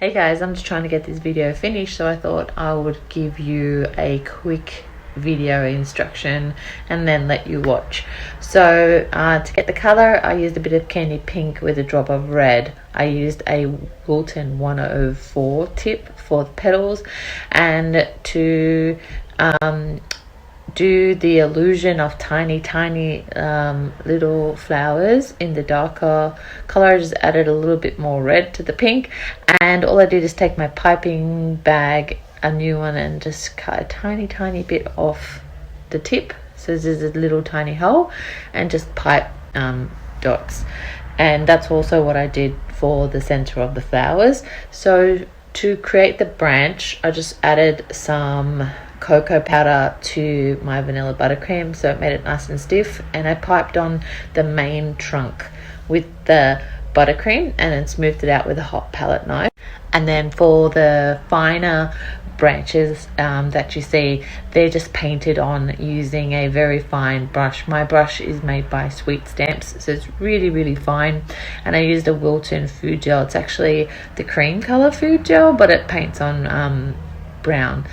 Hey guys, I'm just trying to get this video finished, so I thought I would give you a quick video instruction and then let you watch. So to get the color, I used a bit of candy pink with a drop of red. I used a Wilton 104 tip for the petals, and to do the illusion of tiny little flowers in the darker color, I just added a little bit more red to the pink. And all I did is take my piping bag, a new one, and just cut a tiny bit off the tip, so there's a little tiny hole, and just pipe dots. And that's also what I did for the center of the flowers. So to create the branch, I just added some cocoa powder to my vanilla buttercream, so it made it nice and stiff, and I piped on the main trunk with the buttercream and then smoothed it out with a hot palette knife. And then for the finer branches that you see, they're just painted on using a very fine brush. My brush is made by Sweet Stamps, so it's really fine, and I used a Wilton food gel. It's actually the cream color food gel, but it paints on brown.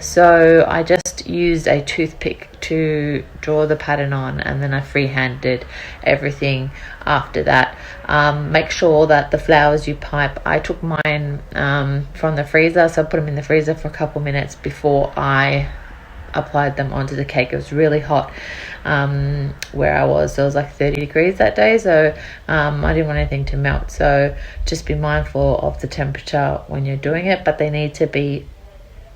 So I just used a toothpick to draw the pattern on, and then I freehanded everything after that. Make sure that the flowers you pipe, I took mine from the freezer, so I put them in the freezer for a couple minutes before I applied them onto the cake. It was really hot where I was. So it was like 30 degrees that day, so I didn't want anything to melt. So just be mindful of the temperature when you're doing it, but they need to be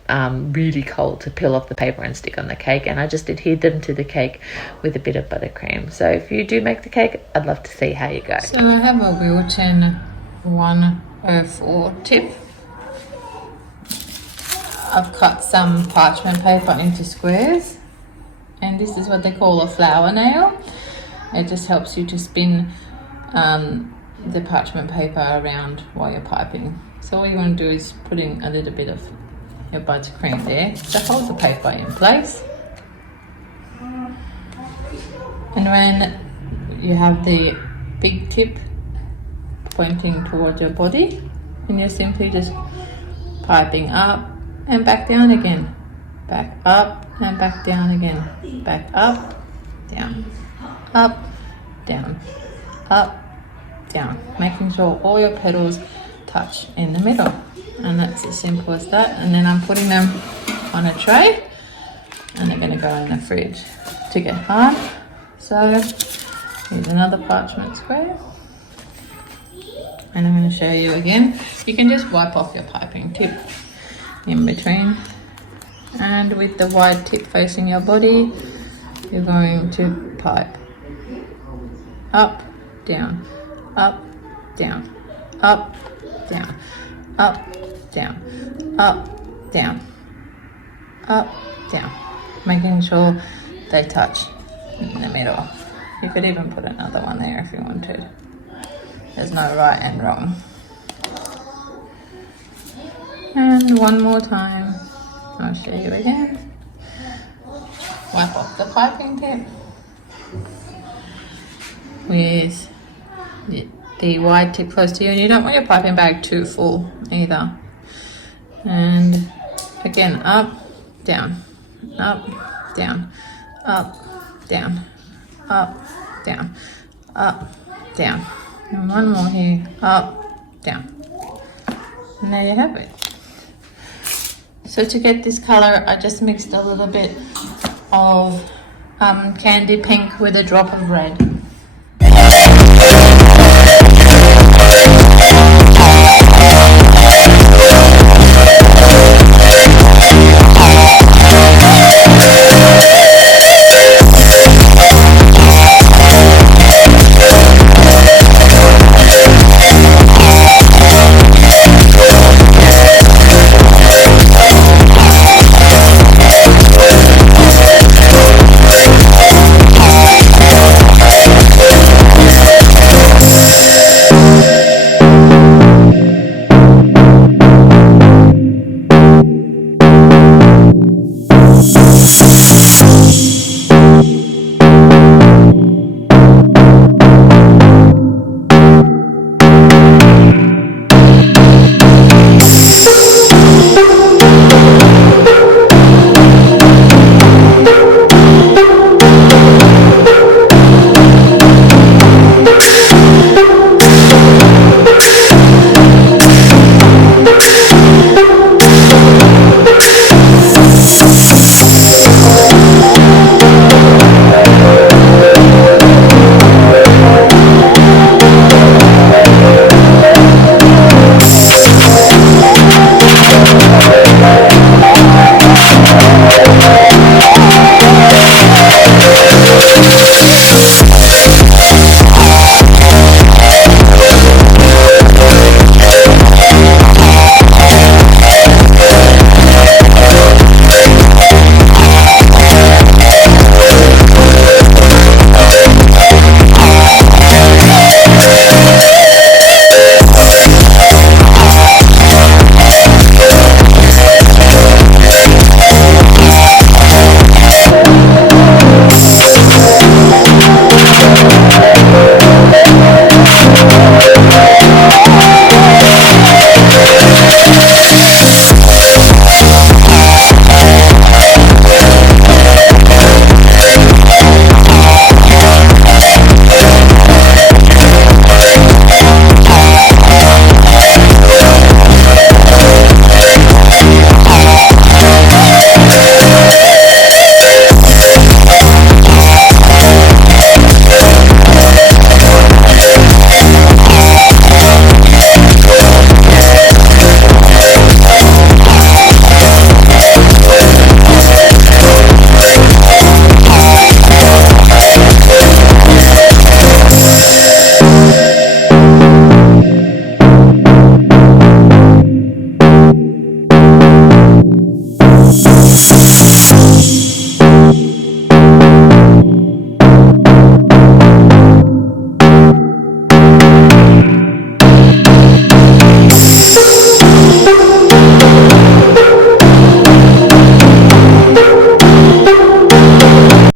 really cold to peel off the paper and stick on the cake. And I just adhered them to the cake with a bit of buttercream. So if you do make the cake, I'd love to see how you go. So I have a Wilton 104 tip. I've cut some parchment paper into squares, and this is what they call a flower nail. It just helps you to spin the parchment paper around while you're piping. So all you want to do is put in a little bit of your buttercream there to hold the paper in place. And when you have the big tip pointing towards your body, and you're simply just piping up and back down again, back up and back down again, back up, down, up, down, up, down, making sure all your petals touch in the middle. And that's as simple as that. And then I'm putting them on a tray, and they're going to go in the fridge to get hard. So here's another parchment square, and I'm going to show you again. You can just wipe off your piping tip in between, and with the wide tip facing your body, you're going to pipe up, down, up, down, up, down, up, down, up, down, up, down, making sure they touch in the middle. You could even put another one there if you wanted. There's no right and wrong. And one more time, I'll show you again. Wipe off the piping tip with the wide tip close to you, and you don't want your piping bag too full either. And again, up, down, up, down, up, down, up, down, up, down. And one more here, up, down. And there you have it. So to get this color, I just mixed a little bit of candy pink with a drop of red.